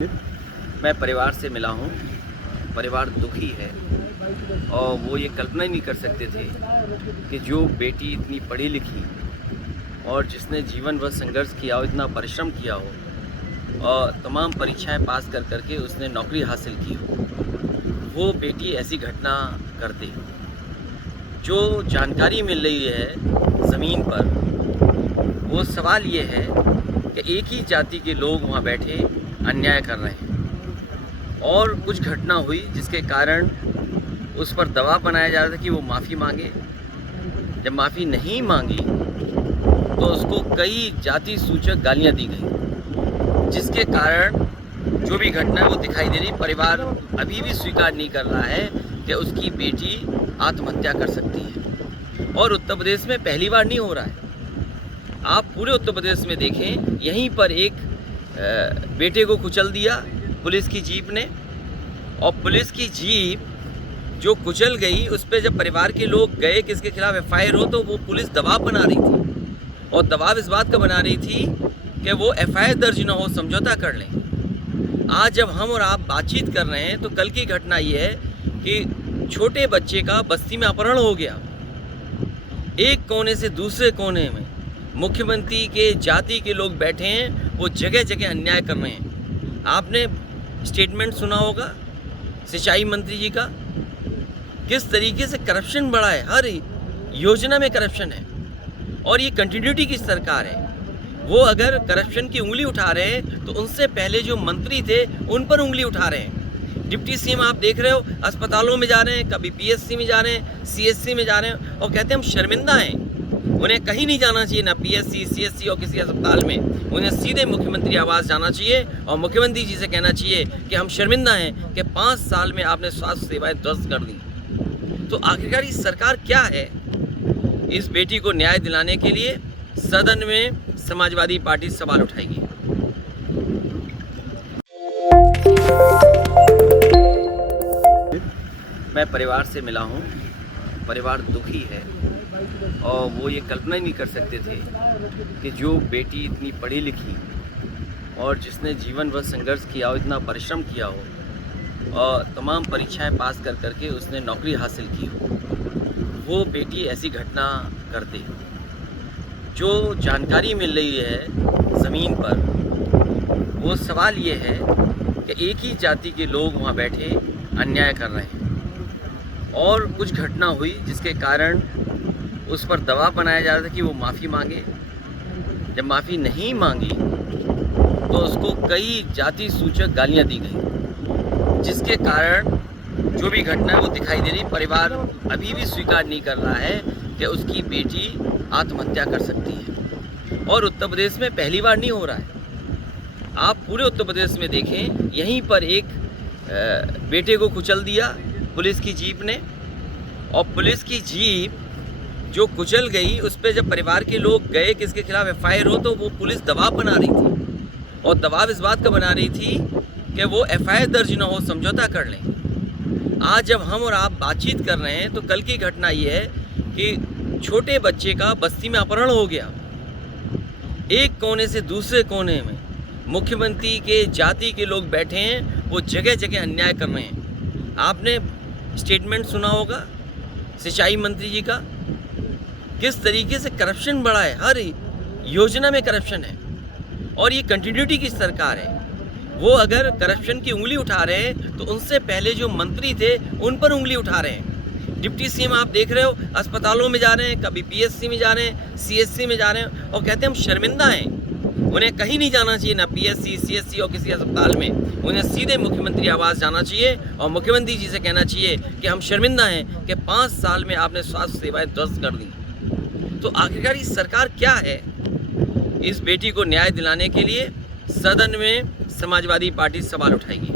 मैं परिवार से मिला हूँ। परिवार दुखी है और वो ये कल्पना ही नहीं कर सकते थे कि जो बेटी इतनी पढ़ी लिखी और जिसने जीवन भर संघर्ष किया हो, इतना परिश्रम किया हो और तमाम परीक्षाएं पास कर करके उसने नौकरी हासिल की हो, वो बेटी ऐसी घटना कर दे। जो जानकारी मिल रही है ज़मीन पर, वो सवाल ये है कि एक ही जाति के लोग वहाँ बैठे अन्याय कर रहे हैं और कुछ घटना हुई जिसके कारण उस पर दबाव बनाया जा रहा था कि वो माफ़ी मांगे। जब माफ़ी नहीं मांगी तो उसको कई जाति सूचक गालियां दी गई, जिसके कारण जो भी घटना है वो दिखाई दे रही। परिवार अभी भी स्वीकार नहीं कर रहा है कि उसकी बेटी आत्महत्या कर सकती है और उत्तर प्रदेश में पहली बार नहीं हो रहा है। आप पूरे उत्तर प्रदेश में देखें, यहीं पर एक बेटे को कुचल दिया पुलिस की जीप ने, और पुलिस की जीप जो कुचल गई उस पर जब परिवार के लोग गए कि इसके खिलाफ एफआईआर हो, तो वो पुलिस दबाव बना रही थी और दबाव इस बात का बना रही थी कि वो एफआईआर दर्ज न हो, समझौता कर लें। आज जब हम और आप बातचीत कर रहे हैं तो कल की घटना ये है कि छोटे बच्चे का बस्ती में अपहरण हो गया। एक कोने से दूसरे कोने में मुख्यमंत्री के जाति के लोग बैठे हैं, वो जगह जगह अन्याय कर रहे हैं। आपने स्टेटमेंट सुना होगा सिंचाई मंत्री जी का, किस तरीके से करप्शन बढ़ा है, हर योजना में करप्शन है और ये कंटिन्यूटी की सरकार है। वो अगर करप्शन की उंगली उठा रहे हैं तो उनसे पहले जो मंत्री थे उन पर उंगली उठा रहे हैं। डिप्टी सीएम आप देख रहे हो, अस्पतालों में जा रहे हैं, कभी पीएससी में जा रहे हैं, सीएससी में जा रहे हैं और कहते हैं हम शर्मिंदा हैं। उन्हें कहीं नहीं जाना चाहिए, ना पीएससी, सीएससी और किसी अस्पताल में। उन्हें सीधे मुख्यमंत्री आवास जाना चाहिए और मुख्यमंत्री जी से कहना चाहिए कि हम शर्मिंदा हैं कि 5 साल में आपने स्वास्थ्य सेवाएं ध्वस्त कर दी। तो आखिरकार ये सरकार क्या है? इस बेटी को न्याय दिलाने के लिए सदन में समाजवादी पार्टी सवाल उठाएगी। मैं परिवार से मिला हूँ। परिवार दुखी है और वो ये कल्पना ही नहीं कर सकते थे कि जो बेटी इतनी पढ़ी लिखी और जिसने जीवन भर संघर्ष किया हो, इतना परिश्रम किया हो और तमाम परीक्षाएं पास कर करके उसने नौकरी हासिल की हो, वो बेटी ऐसी घटना कर दे। जो जानकारी मिल रही है ज़मीन पर, वो सवाल ये है कि एक ही जाति के लोग वहाँ बैठे अन्याय कर रहे हैं और कुछ घटना हुई जिसके कारण उस पर दबाव बनाया जा रहा था कि वो माफ़ी मांगे। जब माफ़ी नहीं मांगी तो उसको कई जाति सूचक गालियां दी गई, जिसके कारण जो भी घटना है वो दिखाई दे रही। परिवार अभी भी स्वीकार नहीं कर रहा है कि उसकी बेटी आत्महत्या कर सकती है और उत्तर प्रदेश में पहली बार नहीं हो रहा है। आप पूरे उत्तर प्रदेश में देखें, यहीं पर एक बेटे को कुचल दिया पुलिस की जीप ने, और पुलिस की जीप जो कुचल गई उस पर जब परिवार के लोग गए कि इसके खिलाफ एफआईआर हो, तो वो पुलिस दबाव बना रही थी और दबाव इस बात का बना रही थी कि वो एफआईआर दर्ज न हो, समझौता कर लें। आज जब हम और आप बातचीत कर रहे हैं तो कल की घटना ये है कि छोटे बच्चे का बस्ती में अपहरण हो गया। एक कोने से दूसरे कोने में मुख्यमंत्री के जाति के लोग बैठे हैं, वो जगह जगह अन्याय कर रहे हैं। आपने स्टेटमेंट सुना होगा सिंचाई मंत्री जी का, किस तरीके से करप्शन बढ़ा है, हर योजना में करप्शन है और ये कंटिन्यूटी की सरकार है। वो अगर करप्शन की उंगली उठा रहे हैं तो उनसे पहले जो मंत्री थे उन पर उंगली उठा रहे हैं। डिप्टी सीएम आप देख रहे हो, अस्पतालों में जा रहे हैं, कभी पीएससी में जा रहे हैं, सीएससी में जा रहे हैं और कहते हैं हम शर्मिंदा हैं। उन्हें कहीं नहीं जाना चाहिए, ना पीएससी, सीएससी और किसी अस्पताल में। उन्हें सीधे मुख्यमंत्री आवास जाना चाहिए और मुख्यमंत्री जी से कहना चाहिए कि हम शर्मिंदा हैं कि 5 साल में आपने स्वास्थ्य सेवाएं ध्वस्त कर दी। तो आखिरकार ये सरकार क्या है? इस बेटी को न्याय दिलाने के लिए सदन में समाजवादी पार्टी सवाल उठाएगी।